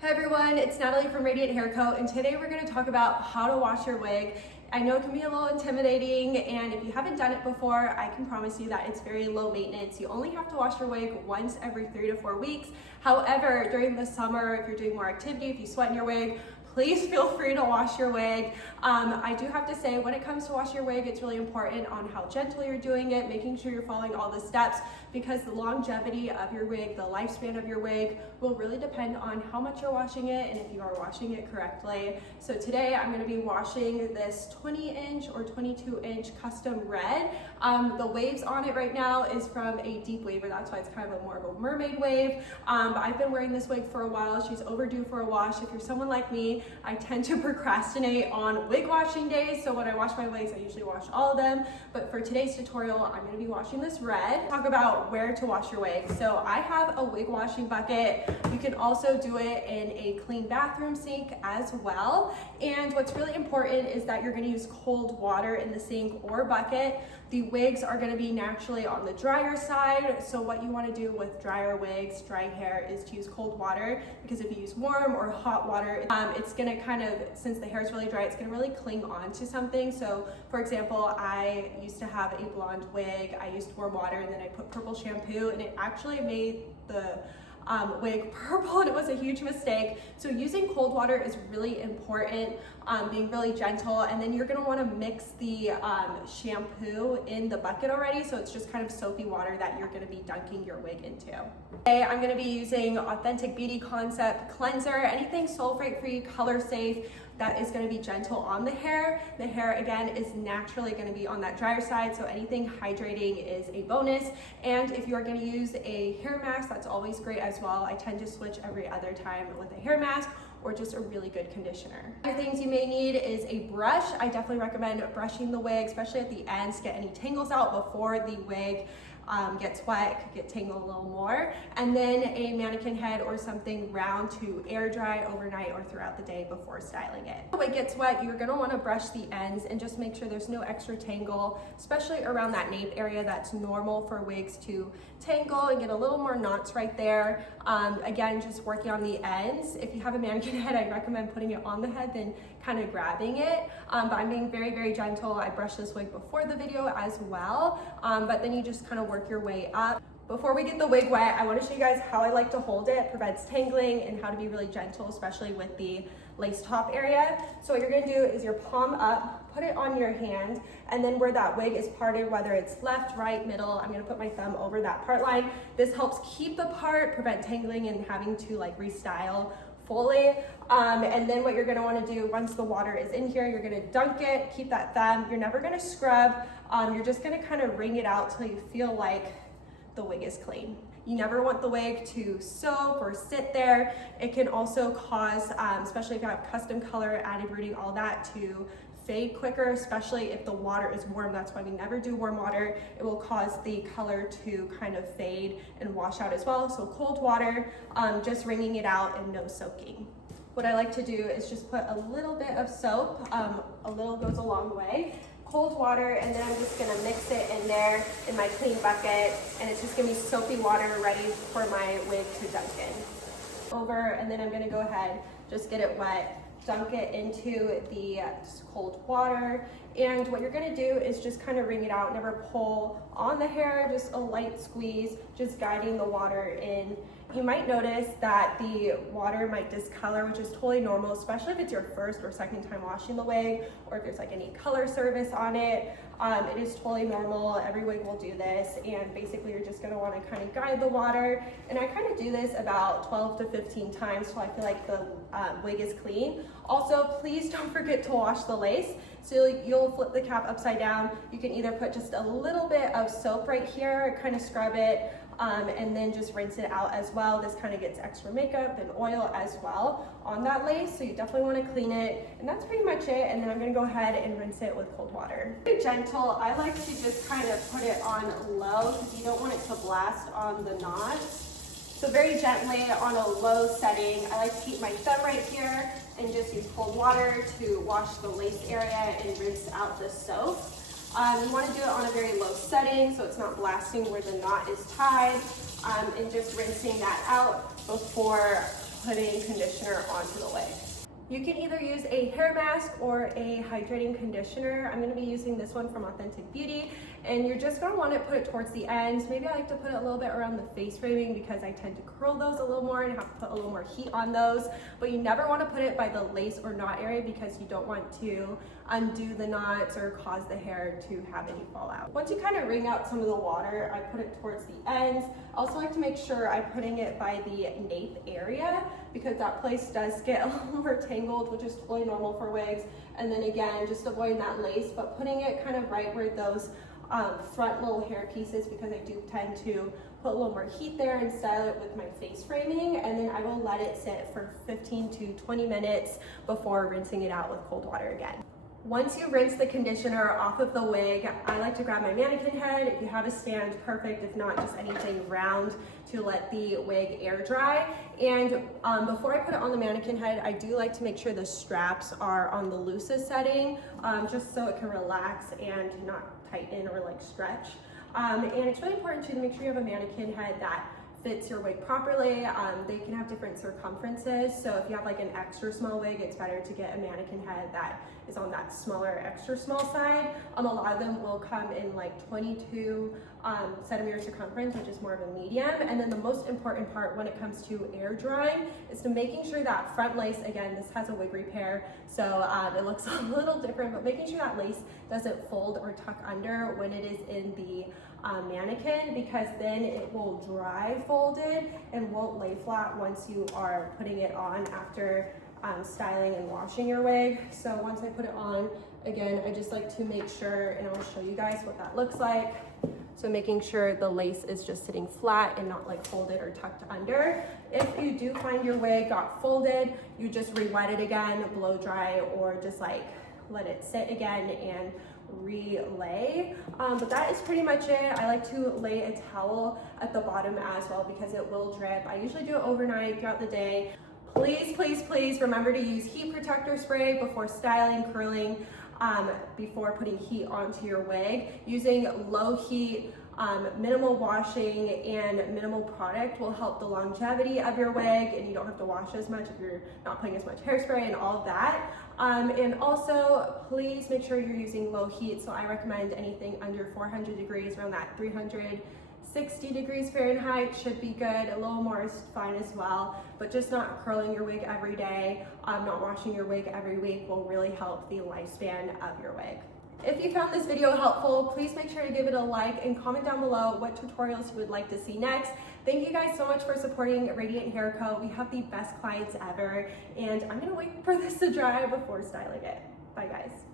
Hey everyone, it's Natalie from Radiant Hair Co. And today we're going to talk about how to wash your wig. I know it can be a little intimidating, and if you haven't done it before, I can promise you that it's very low maintenance. You only have to wash your wig once every 3 to 4 weeks. However, during the summer, if you're doing more activity, if you sweat in your wig, please feel free to wash your wig. I do have to say, when it comes to washing your wig, it's really important on how gentle you're doing it, making sure you're following all the steps, because the longevity of your wig, the lifespan of your wig, will really depend on how much you're washing it and if you are washing it correctly. So today I'm going to be washing this 20-inch or 22-inch custom red. The waves on it right now is from a deep waver, that's why it's kind of more of a mermaid wave. But I've been wearing this wig for a while. She's overdue for a wash. If you're someone like me, I tend to procrastinate on wig washing days, so when I wash my wigs, I usually wash all of them. But for today's tutorial, I'm going to be washing this red. Talk about where to wash your wig. So I have a wig washing bucket. You can also do it in a clean bathroom sink as well. And what's really important is that you're going to use cold water in the sink or bucket. The wigs are going to be naturally on the drier side, so what you want to do with drier wigs, dry hair, is to use cold water, because if you use warm or hot water, it's going to kind of, since the hair is really dry, it's going to really cling on to something. So for example, I used to have a blonde wig. I used warm water and then I put purple shampoo, and it actually made the wig purple, and it was a huge mistake. So using cold water is really important, being really gentle, and then you're going to want to mix the shampoo in the bucket already, so it's just kind of soapy water that you're going to be dunking your wig into. Today I'm going to be using Authentic Beauty Concept Cleanser, anything sulfate-free, color safe, that is going to be gentle on the hair. The hair, again, is naturally going to be on that drier side, so anything hydrating is a bonus. And if you're going to use a hair mask, that's always great as well. I tend to switch every other time with a hair mask or just a really good conditioner. Other things you may need is a brush. I definitely recommend brushing the wig, especially at the ends, to get any tangles out before the wig gets wet. It could get tangled a little more. And then a mannequin head or something round to air dry overnight or throughout the day before styling it. When the wig gets wet, you're going to want to brush the ends and just make sure there's no extra tangle, especially around that nape area. That's normal for wigs to tangle and get a little more knots right there. Again, just working on the ends. If you have a mannequin head, I recommend putting it on the head, then kind of grabbing it. But I'm being very, very gentle. I brushed this wig before the video as well, but then you just kind of work your way up. Before we get the wig wet, I want to show you guys how I like to hold it. It prevents tangling, and how to be really gentle, especially with the lace top area. So what you're going to do is your palm up, put it on your hand, and then where that wig is parted, whether it's left, right, middle, I'm going to put my thumb over that part line. This helps keep the part, prevent tangling and having to like restyle fully. And then what you're going to want to do once the water is in here, you're going to dunk it, keep that thumb. You're never going to scrub. You're just going to kind of wring it out till you feel like the wig is clean. You never want the wig to soak or sit there. It can also cause, especially if you have custom color, added rooting, all that, to fade quicker, especially if the water is warm. That's why we never do warm water. It will cause the color to kind of fade and wash out as well. So cold water, just wringing it out and no soaking. What I like to do is just put a little bit of soap. A little goes a long way. Cold water, and then I'm just gonna mix it in there in my clean bucket, and it's just gonna be soapy water ready for my wig to dunk in. Over, and then I'm gonna go ahead, just get it wet, dunk it into the cold water. And what you're gonna do is just kind of wring it out, never pull on the hair, just a light squeeze, just guiding the water in. You might notice that the water might discolor, which is totally normal, especially if it's your first or second time washing the wig, or if there's like any color service on it. It is totally normal. Every wig will do this, and basically you're just gonna wanna kind of guide the water. And I kind of do this about 12 to 15 times till I feel like the wig is clean. Also, please don't forget to wash the lace. So you'll flip the cap upside down. You can either put just a little bit of soap right here, kind of scrub it, and then just rinse it out as well. This kind of gets extra makeup and oil as well on that lace, so you definitely want to clean it. And that's pretty much it. And then I'm going to go ahead and rinse it with cold water. Very gentle. I like to just kind of put it on low because you don't want it to blast on the knots. So very gently on a low setting. I like to keep my thumb right here and just use cold water to wash the lace area and rinse out the soap. You want to do it on a very low setting so it's not blasting where the knot is tied, and just rinsing that out before putting conditioner onto the wig. You can either use a hair mask or a hydrating conditioner. I'm gonna be using this one from Authentic Beauty, and you're just gonna wanna put it towards the ends. Maybe I like to put it a little bit around the face framing because I tend to curl those a little more and have to put a little more heat on those. But you never wanna put it by the lace or knot area because you don't want to undo the knots or cause the hair to have any fallout. Once you kind of wring out some of the water, I put it towards the ends. I also like to make sure I'm putting it by the nape area because that place does get a little more tangled, which is totally normal for wigs. And then again, just avoiding that lace, but putting it kind of right where those front little hair pieces, because I do tend to put a little more heat there and style it with my face framing. And then I will let it sit for 15 to 20 minutes before rinsing it out with cold water again. Once you rinse the conditioner off of the wig, I like to grab my mannequin head. If you have a stand, perfect. If not, just anything round to let the wig air dry. And before I put it on the mannequin head, I do like to make sure the straps are on the loosest setting, just so it can relax and not tighten or like stretch. And it's really important to make sure you have a mannequin head that fits your wig properly. They can have different circumferences, so if you have like an extra small wig, it's better to get a mannequin head that is on that smaller, extra small side. A lot of them will come in like 22 centimeter circumference, which is more of a medium. And then the most important part when it comes to air drying is to making sure that front lace, again, this has a wig repair, so it looks a little different, but making sure that lace doesn't fold or tuck under when it is in the mannequin, because then it will dry folded and won't lay flat once you are putting it on after styling and washing your wig. So once I put it on, again, I just like to make sure, and I'll show you guys what that looks like. So making sure the lace is just sitting flat and not like folded or tucked under. If you do find your wig got folded, you just re-wet it again, blow dry, or just like let it sit again and relay. But that is pretty much it. I like to lay a towel at the bottom as well because it will drip. I usually do it overnight throughout the day. Please, please, please remember to use heat protector spray before styling, curling, before putting heat onto your wig. Using low heat, minimal washing, and minimal product will help the longevity of your wig, and you don't have to wash as much if you're not putting as much hairspray and all of that. And also, please make sure you're using low heat. So I recommend anything under 400 degrees, around that 360 degrees Fahrenheit should be good. A little more is fine as well, but just not curling your wig every day, not washing your wig every week will really help the lifespan of your wig. If you found this video helpful, please make sure to give it a like and comment down below what tutorials you would like to see next. Thank you guys so much for supporting Radiant Hair Co. We have the best clients ever, and I'm gonna wait for this to dry before styling it. Bye guys.